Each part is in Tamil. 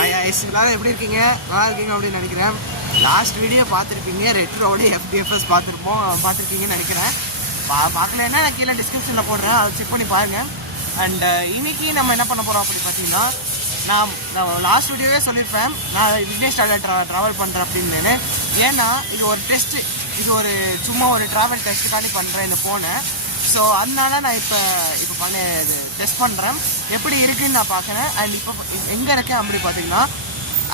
எல்லாரும் எப்படி இருக்கீங்க? நல்லா இருக்கீங்க அப்படின்னு நினைக்கிறேன். லாஸ்ட் வீடியோ பார்த்துருப்பீங்க, ரெட்ரோட எஃப்டிஎஃப்எஸ் பார்த்துருக்கீங்கன்னு நினைக்கிறேன். பார்க்கலன்னா நான் கீழே டிஸ்கிரிப்ஷனில் போடுறேன், அதை செக் பண்ணி பாருங்கள். அண்ட் இன்னைக்கு நம்ம என்ன பண்ண போகிறோம் அப்படி பார்த்தீங்கன்னா, நான் லாஸ்ட் வீடியோவே சொல்லியிருப்பேன் நான் விக்னேஷ் ட்ராவல் பண்ணுறேன் அப்படின்னு. ஏன்னா இது ஒரு டெஸ்ட்டு, இது ஒரு சும்மா ஒரு ட்ராவல் டெஸ்ட்டுக்காண்டி பண்ணுறேன் இந்த ஃபோனை. ஸோ அதனால நான் இப்போ இது டெஸ்ட் பண்ணுறேன், எப்படி இருக்குதுன்னு நான் பார்க்குறேன். அண்ட் இப்போ எங்கே இருக்கேன் அப்படி பார்த்தீங்கன்னா,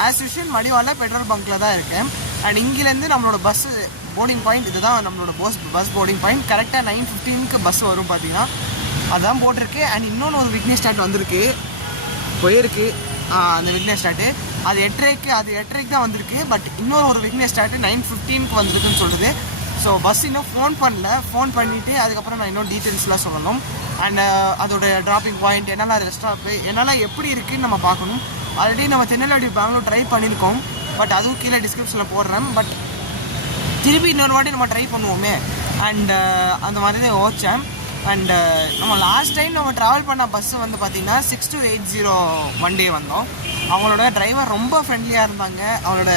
ஆஸ் யூஷுவல் மடிவாலில் பெட்ரோல் பங்க்கில் தான் இருக்கேன். அண்ட் இங்கேருந்து நம்மளோட பஸ்ஸு போர்டிங் பாயிண்ட் இதுதான், நம்மளோட பஸ் போர்டிங் பாயிண்ட். கரெக்டாக 9:15க்கு பஸ் வரும் பார்த்தீங்கன்னா, அதுதான் போட்டிருக்கு. அண்ட் இன்னொன்று ஒரு விக்னேஷ் ஸ்டார்ட் வந்திருக்கு, போயிருக்கு அந்த விக்னேஷ் ஸ்டார்ட்டு. அது 8:30க்கு தான் வந்திருக்கு. பட் இன்னொரு ஒரு விக்னேஷ் ஸ்டார்ட்டு 9:15க்கு வந்திருக்குன்னு சொல்லுது. ஸோ பஸ் இன்னும் ஃபோன் பண்ணிவிட்டு அதுக்கப்புறம் நான் இன்னும் டீட்டெயில்ஸ்லாம் சொல்லணும். அண்ட் அதோட ட்ராப்பிங் பாயிண்ட், என்னெல்லாம் ரெஸ்டாப்பு, என்னெல்லாம் எப்படி இருக்குதுன்னு நம்ம பார்க்கணும். ஆல்ரெடி நம்ம திருநெல்வேலி பெங்களூர் ட்ரை பண்ணியிருக்கோம், பட் அதுவும் கீழே டிஸ்கிரிப்ஷனில் போடுறேன். பட் திருப்பி இன்னொரு வாட்டி நம்ம ட்ரை பண்ணுவோமே. அண்ட் அந்த மாதிரி தான் யோசித்தேன். அண்டு நம்ம லாஸ்ட் டைம் நம்ம ட்ராவல் பண்ண பஸ்ஸு வந்து பார்த்திங்கன்னா 6280 ஒன் டே வந்தோம். அவங்களோட டிரைவர் ரொம்ப ஃப்ரெண்ட்லியாக இருந்தாங்க. அவங்களோட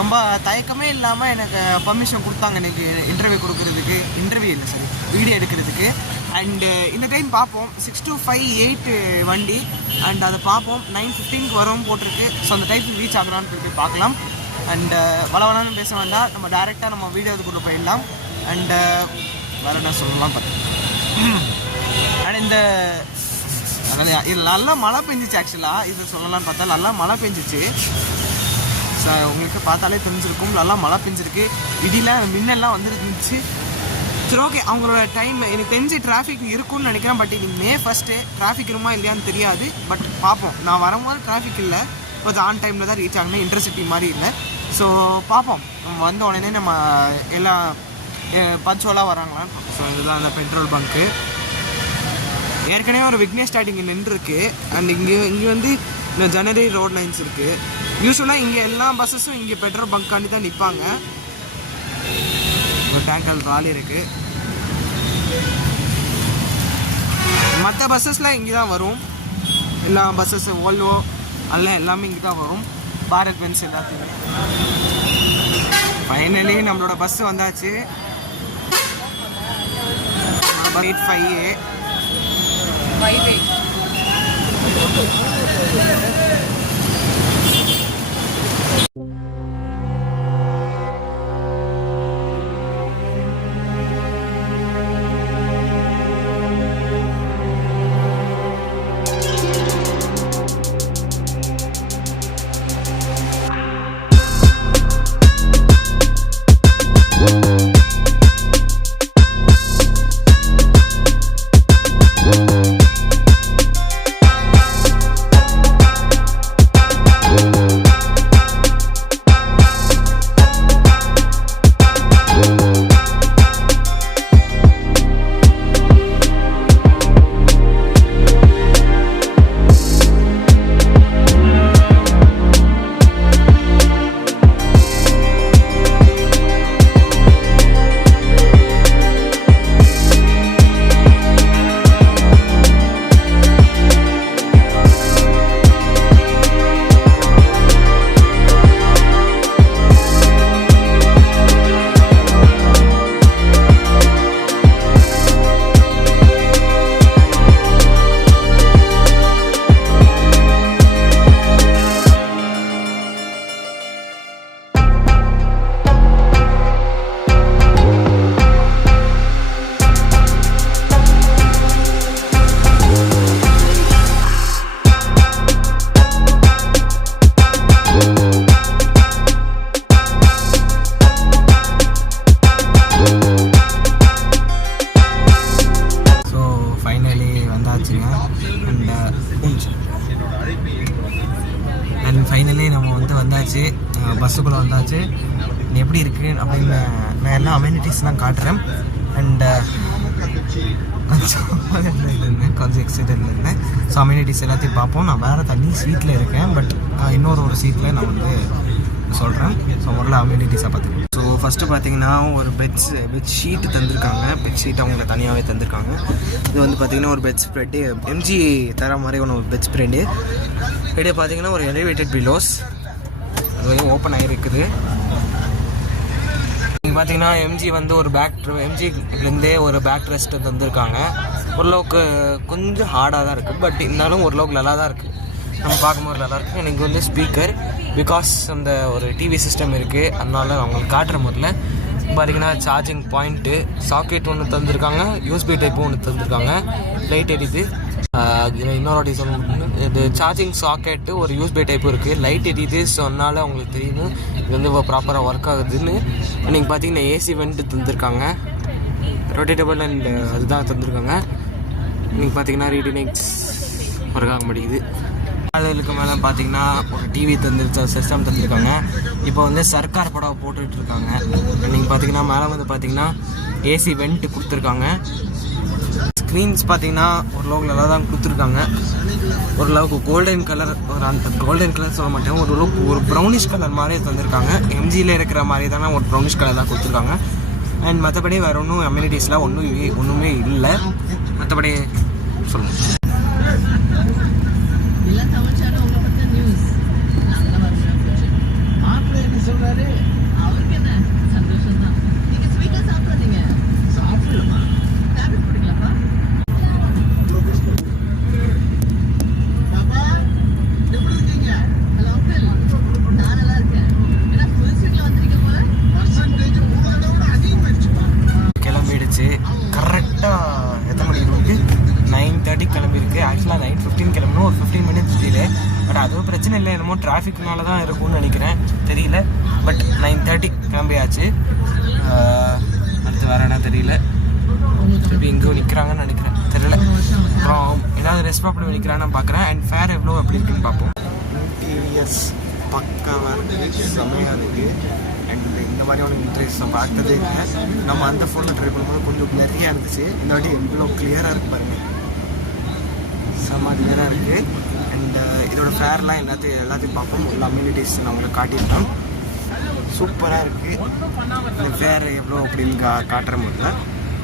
ரொம்ப தயக்கமே இல்லாமல் எனக்கு பர்மிஷன் கொடுத்தாங்க இன்றைக்கி இன்டர்வியூ வீடியோ எடுக்கிறதுக்கு. அண்டு இந்த டைம் பார்ப்போம் 6258 வண்டி. அண்ட் அதை பார்ப்போம் 9:15க்கு வரும் போட்டிருக்கு. ஸோ அந்த டைத்துக்கு ரீச் ஆகலான்னு சொல்லி பார்க்கலாம். அண்டு வளவலான்னு பேச வேண்டாம், நம்ம டேரெக்டாக நம்ம வீடியோவுக்குள்ளே போயிடலாம். அண்டு வேறு என்ன சொல்லலாம் பார்த்தேன். அண்ட் இது நல்லா மழை பெஞ்சிச்சு. ஆக்சுவலாக இது சொல்லலாம்னு பார்த்தா நல்லா மழை பெஞ்சிச்சு. உங்களுக்கு பார்த்தாலே தெரிஞ்சிருக்கும், நல்லா மழை பெஞ்சிருக்கு. இடிலாம் மின்னெல்லாம் வந்துருந்துச்சு. சரி, ஓகே. அவங்களோட டைம் எனக்கு தெரிஞ்சு டிராஃபிக் இருக்கும்னு நினைக்கிறேன். பட் இது May 1 டிராஃபிக் இருக்குமா இல்லையான்னு தெரியாது. பட் பார்ப்போம். நான் வரும்போது டிராஃபிக் இல்லை, கொஞ்சம் ஆன் டைமில் தான் ரீச் ஆகணும், இன்டர்சிட்டி மாதிரி இல்லை. ஸோ பார்ப்போம், நம்ம வந்த உடனே நம்ம எல்லாம் பஞ்சோலாக வராங்களான்னு. ஸோ இதுதான் அந்த பெட்ரோல் பங்க்கு. ஏற்கனவே ஒரு விக்னேஷ் ஸ்டார்ட் இங்கே நின்றுருக்கு. அண்ட் இங்கே வந்து இந்த ஜனவரி ரோட் லைன்ஸ் இருக்குது. யூஸ்வலாக இங்கே எல்லா பஸ்ஸஸும் இங்கே பெட்ரோல் பங்க்காண்டி தான் நிற்பாங்க. ஒரு டேங்கல் ராலி இருக்குது. மற்ற பஸ்ஸஸ்லாம் இங்கே தான் வரும். எல்லா பஸ்ஸஸ் ஓல்வோ எல்லாம் எல்லாமே இங்கே தான் வரும். பாரத் பென்ஸ் எல்லாத்தையுமே. ஃபைனலி நம்மளோட பஸ்ஸு வந்தாச்சு. 85A. அண்ட் ஃபைனலி நம்ம வந்தாச்சு, பஸ்ஸுக்குள்ளே வந்தாச்சு. எப்படி இருக்குது அப்படின்னு நான் எல்லா அமெனிட்டிஸ்லாம் காட்டுறேன். அண்டு கொஞ்சம் எக்ஸைட்டடில் இருந்தேன். ஸோ அமெனிட்டிஸ் எல்லாத்தையும் பார்ப்போம். நான் வேறு தனி சீட்டில் இருக்கேன். பட் இன்னொரு சீட்டில் நான் சொல்கிறேன். ஸோ முதல்ல அம்யூனிட்டிஸாக பார்த்துக்கலாம். ஸோ ஃபஸ்ட்டு பார்த்தீங்கன்னா ஒரு பெட் ஷீட்டு தந்திருக்காங்க. பெட் ஷீட் அவங்கள தனியாகவே தந்திருக்காங்க. இது வந்து பார்த்திங்கன்னா ஒரு பெட் ஸ்ப்ரெட்டு, எம்ஜி தர மாதிரி ஒன்று ஒரு பெட் ஸ்ப்ரெட்டு. இப்படியே பார்த்தீங்கன்னா ஒரு எலிவேட்டட் பிலோஸ் அது வரையும் ஓப்பன் ஆகிருக்குது. நீங்கள் பார்த்தீங்கன்னா எம்ஜி வந்து ஒரு எம்ஜிலேருந்தே ஒரு பேக் ரெஸ்ட்டு தந்திருக்காங்க. ஓரளவுக்கு கொஞ்சம் ஹார்டாக தான் இருக்குது, பட் இருந்தாலும் ஓரளவுக்கு நல்லா தான் இருக்குது. நம்ம பார்க்கும்போது நல்லா இருக்குது. எனக்கு வந்து ஸ்பீக்கர் பிகாஸ் அந்த ஒரு டிவி சிஸ்டம் இருக்குது, அதனால அவங்களுக்கு காட்டுற முதல்ல பார்த்தீங்கன்னா சார்ஜிங் பாயிண்ட்டு, சாக்கெட் ஒன்று தந்திருக்காங்க, யூஎஸ்பி டைப் ஒன்று தந்திருக்காங்க, லைட் எரியுது. இன்னொரு வாட்டி சொல்லணும், இது சார்ஜிங் சாக்கெட்டு ஒரு யூஎஸ்பி டைப் இருக்குது, லைட் எரியுது. சொன்னாலும் அவங்களுக்கு தெரியும் இது வந்து ப்ராப்பராக ஒர்க் ஆகுதுன்னு. நீங்கள் பார்த்தீங்கன்னா ஏசி வெண்ட்டு தந்திருக்காங்க, ரொட்டேட்டபிள் அண்ட் அதுதான் தந்திருக்காங்க. நீங்கள் பார்த்தீங்கன்னா ரீடினிக்ஸ் ஒர்க் ஆக மாட்டேங்குது. அதுக்கு மேலே பார்த்தீங்கன்னா ஒரு டிவி சிஸ்டம் தந்துருக்காங்க. இப்போ வந்து சர்க்கார் படம் போட்டுக்கிட்டு இருக்காங்க. நீங்கள் பார்த்தீங்கன்னா மேலே வந்து பார்த்தீங்கன்னா ஏசி வெண்ட்டு கொடுத்துருக்காங்க. ஸ்க்ரீன்ஸ் பார்த்தீங்கன்னா ஓரளவுக்கு நல்லா தான் கொடுத்துருக்காங்க. ஓரளவுக்கு கோல்டன் கலர், அந்த கோல்டன் கலர் சொல்ல மாட்டேன், ஓரளவுக்கு ஒரு ப்ரௌனிஷ் கலர் மாதிரி தந்திருக்காங்க. எம்ஜியில் இருக்கிற மாதிரி தானே ஒரு ப்ரௌனிஷ் கலர் தான் கொடுத்துருக்காங்க. அண்ட் மற்றபடி வேறு ஒன்றும் அம்யூனிட்டிஸ்லாம் ஒன்றுமே இல்லை. மற்றபடி சொல்லுங்கள். கிளம்பிடுச்சு. கரெக்டாக எத்தனை மணிக்கு வந்து 9:30 கிளம்பியிருக்கு. ஆக்சுவலாக 9:15 கிளம்பணும், ஒரு 15 மினிட்ஸ் டிலே. பட் அதுவும் பிரச்சனை இல்லை, என்னமோ டிராஃபிக்னால தான் இருக்கும்னு நினைக்கிறேன், தெரியல. பட் 9:30 கிளம்பியாச்சு. அடுத்து வேறு என்ன தெரியல, திருப்பி எங்கேயோ நிற்கிறாங்கன்னு நினைக்கிறேன், தெரியல. அப்புறம் ஏதாவது ரெஸ்ட் ப்ராப்ளம் நிற்கிறான்னு பார்க்குறேன். அண்ட் ஃபேர் எவ்வளோ எப்படி இருக்குன்னு பார்ப்போம். டிவிஎஸ் பக்காவாக இருக்குது, செம்மையாக இருக்குது. அண்ட் இந்த மாதிரியான இன்ட்ரெஸ்ட் நான் பார்த்ததே இல்லை. நம்ம அந்த ஃபோனில் ட்ரை பண்ணும்போது கொஞ்சம் கிளியராக இருந்துச்சு. இந்த வாட்டி எவ்வளோ கிளியராக இருக்குது பாருங்கள், செம்ம கிளியராக இருக்குது. அண்ட் இதோட ஃபேர்லாம் எல்லாத்தையும் பார்ப்போம். எல்லா அம்யூனிட்டிஸ் நான் உங்களுக்கு காட்டியிருக்கேன். சூப்பராக இருக்குது. இந்த ஃபேர் எவ்வளோ அப்படின்னு காட்டுற முதல்ல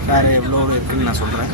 ஃபேர் எவ்வளோ இருக்குதுன்னு நான் சொல்கிறேன்.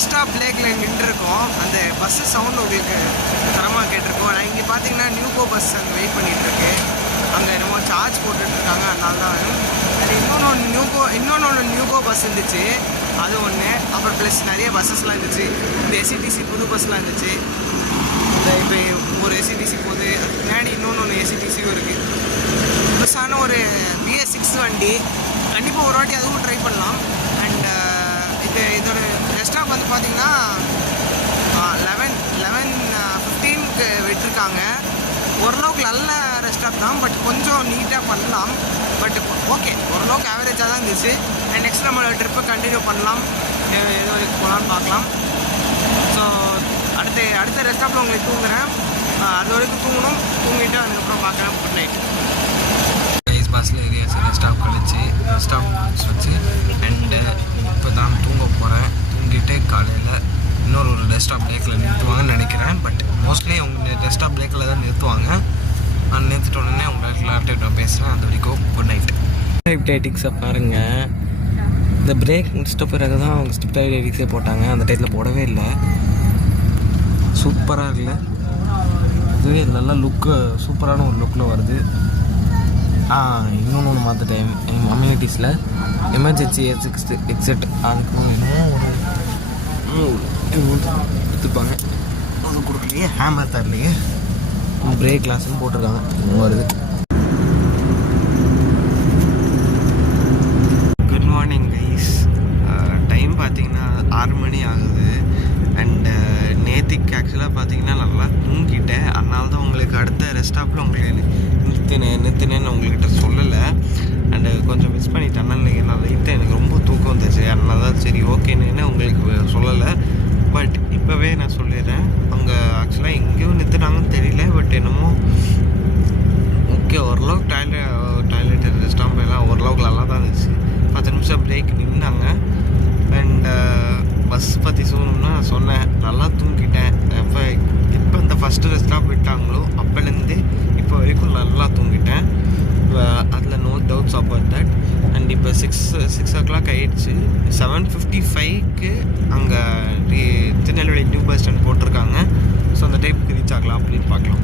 ரெஸ்ட் ஸ்டாப் லேக்கில் நின்றுருக்கோம். அந்த பஸ்ஸு சவுண்ட் உங்களுக்கு தரமாக கேட்டிருக்கோம். நான் இங்கே பார்த்தீங்கன்னா நியூகோ பஸ் அங்கே வெயிட் பண்ணிகிட்ருக்கு. அங்கே என்னமோ சார்ஜ் போட்டுட்ருக்காங்க, அதனால தான். அது இன்னொன்று நியூகோ பஸ் இருந்துச்சு, அது ஒன்று. அப்புறம் ப்ளஸ் நிறைய பஸ்ஸஸ்லாம் இருந்துச்சு. இந்த எஸ்சிடிசி புது பஸ்லாம் இருந்துச்சு. இந்த இப்போ ஒரு எஸ்சிடிசி போகுது, அதுக்கு பின்னாடி இன்னொன்று எஸ்சிடிசியும் இருக்குது. புதுசான ஒரு BS6 வண்டி. கண்டிப்பாக ஒரு வாட்டி அதுவும் ட்ரை பண்ணலாம். அண்ட் இதோட ரெஸ்ட் ஸ்டாப் வந்து பார்த்திங்கன்னா 11:15க்கு விட்டுருக்காங்க. ஓரளவுக்கு நல்ல ரெஸ்ட் ஸ்டாப் தான், பட் கொஞ்சம் நீட்டாக பண்ணலாம். பட் ஓகே, ஓரளவுக்கு ஆவரேஜாக தான் இருந்துச்சு. அண்ட் நெக்ஸ்ட் நம்மளோட ட்ரிப்பை கண்டினியூ பண்ணலாம், ஏதோ போகலான்னு பார்க்கலாம். ஸோ அடுத்த ரெஸ்ட் ஸ்டாப்பில் உங்களுக்கு தூங்குறேன். அது வரைக்கும் தூங்கிட்டு அதுக்கப்புறம் பார்க்குறேன். Good night. பஸ்ஸில் ஏரியாச்சு ரெஸ்ட் ஸ்டாப் கழிச்சு ரெஸ்ட் ஸ்டாப் வச்சு அண்டு இப்போ தான் தூங்க போகிறேன். தூங்கிட்டு காலையில் இன்னொரு ரெஸ்ட் ஸ்டாப் லேக்கில் நிறுத்துவாங்கன்னு நினைக்கிறேன். பட் மோஸ்ட்லி அவங்க ரெஸ்ட் ஸ்டாப் லேக்கில் தான் நிறுத்துவாங்க. நான் நிறுத்திட்ட உடனே உங்களுக்கு லேப்டாப் நான் பேசுகிறேன். அது வரைக்கும் குட் நைட். ஸ்டெப் டைட்டிக்ஸை பாருங்கள். இந்த பிரேக் முடிச்சிட்ட பிறகு தான் அவங்க ஸ்டெப் டைட்டிக்ஸே போட்டாங்க. அந்த டைத்தில் போடவே இல்லை. சூப்பராக இல்லை, இதுவே நல்லா லுக்கு சூப்பரான ஒரு லுக்கில் வருது. இன்னொன்று மாற்றிட்டேன். அம்யூனிட்டிஸில் எமர்ஜென்சி எக்ஸிட் எடுத்துப்பாங்க. அது கொடுக்கலையே, ஹேமர் தரலையே. பிரேக் கிளாஸ்ன்னு போட்டிருக்காங்க, வருது. Good morning guys. டைம் பார்த்தீங்கன்னா 6 மணி ஆகுது. அண்டு நேத்திக்கு ஆக்சுவலாக பார்த்தீங்கன்னா நல்லா தூங்கிட்டேன். அதனால தான் உங்களுக்கு அடுத்த ரெஸ்ட் ஸ்டாப்பில் உங்களுக்கு நிறுத்தினேன்னு உங்கள்கிட்ட சொல்லலை. அண்டு கொஞ்சம் மிஸ் பண்ணிட்டேன். நான் லைட்டாக எனக்கு ரொம்ப தூக்கம் வந்துச்சு. அதனால தான் சரி ஓகேன்னு உங்களுக்கு சொல்லலை. பட் இப்போவே நான் சொல்லிடுறேன். அவங்க ஆக்சுவலாக எங்கேயும் நிறுத்தினாங்கன்னு தெரியல. பட் என்னமோ ஓகே, ஓரளவுக்கு டாய்லெட் ரெஸ்ட் ஸ்டாப் எல்லாம் ஓரளவுக்கு நல்லா தான் இருந்துச்சு. 10 நிமிஷம் பிரேக் நின்னாங்க. அண்ட் பஸ் பற்றி சொல்லணும்னா நான் சொன்னேன், நல்லா தூங்கிட்டேன். இப்போ இந்த ஃபஸ்ட்டு ரெஸ்ட் ஸ்டாப் விட்டாங்களோ அப்போலேருந்து இப்போ வரைக்கும் நல்லா தூங்கிட்டேன். அதில் no doubts about that. And இப்போ 6 o'clock ஆகிடுச்சு. 7:55க்கு அங்கே திருநெல்வேலி நியூ பஸ் ஸ்டாண்ட் போட்டிருக்காங்க. ஸோ அந்த டைப்புக்கு ரீச் ஆகலாம் அப்படின்னு பார்க்கலாம்.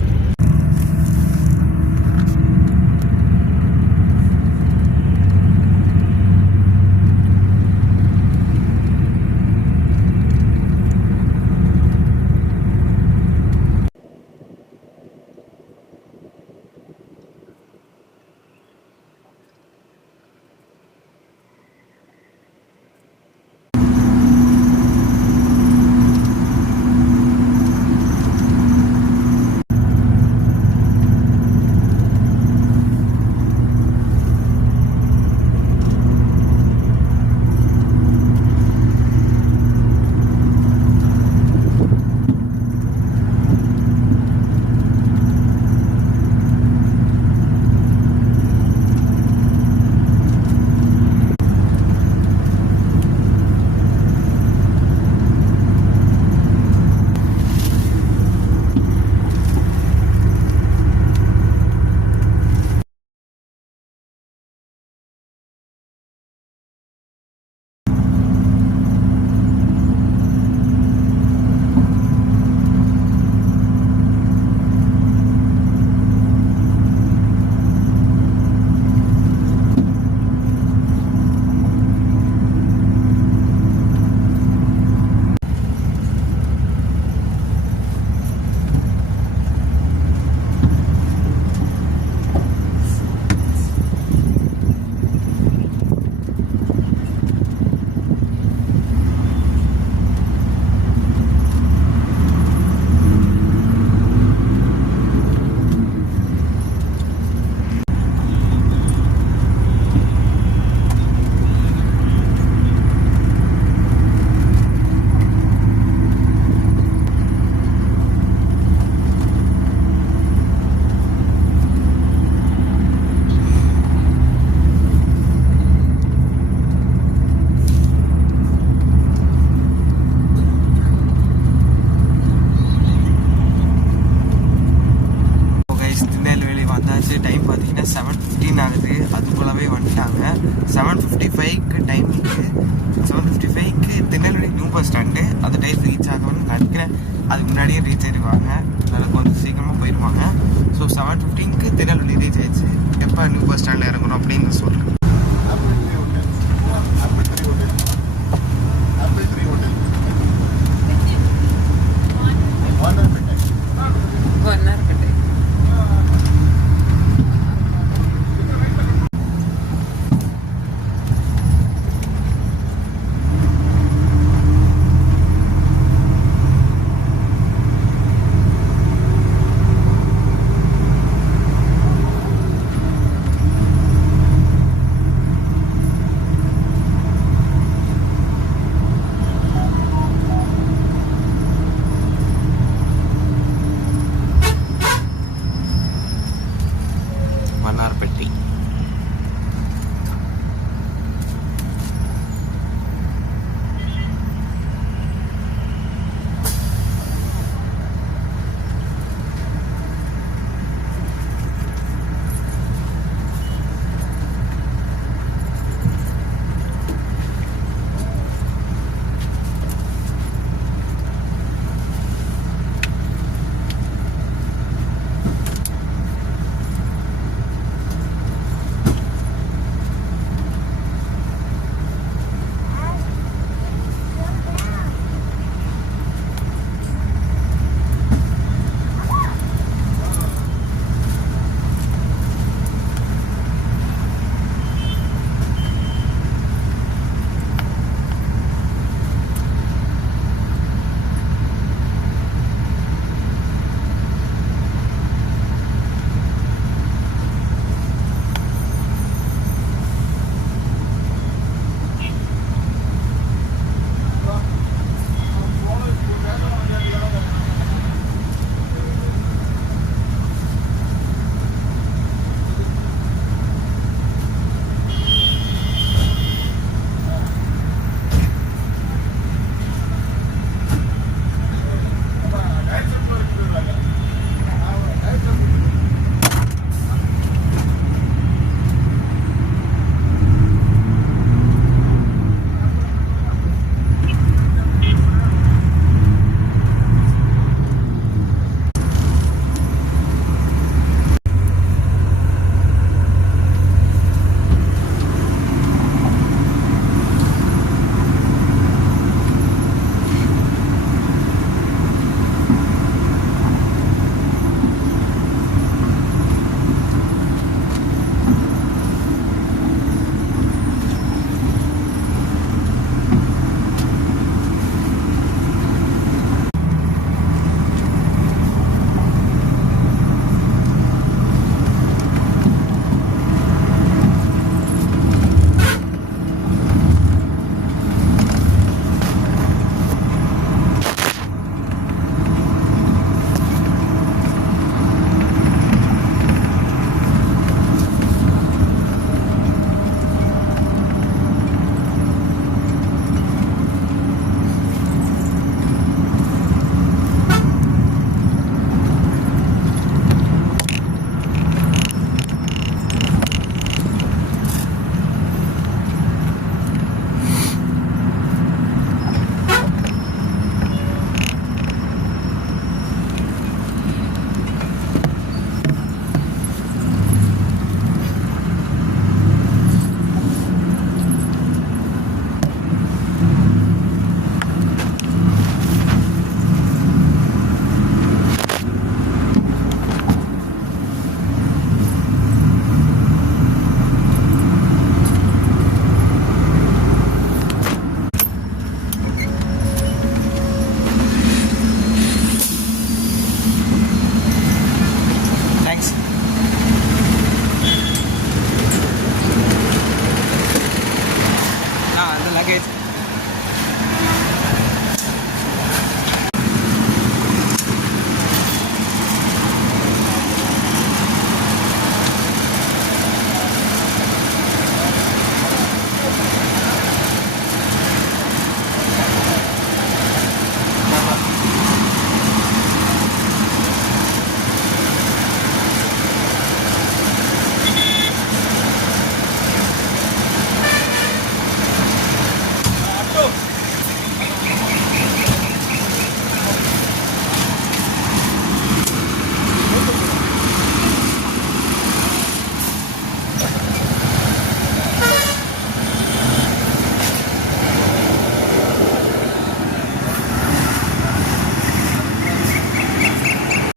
அந்த டைம் ரீச் ஆகணும்னு நினைக்கிறேன். அதுக்கு முன்னாடியே ரீச் ஆகிடுவாங்க, அதனால் கொஞ்சம் சீக்கிரமாக போயிடுவாங்க. ஸோ 7:15க்கு திருநெல்வேலி ரீச் ஆயிடுச்சு. எப்போ நியூ பஸ் ஸ்டாண்டில் இறங்கணும் அப்படின்னு சொல்கிறேன்.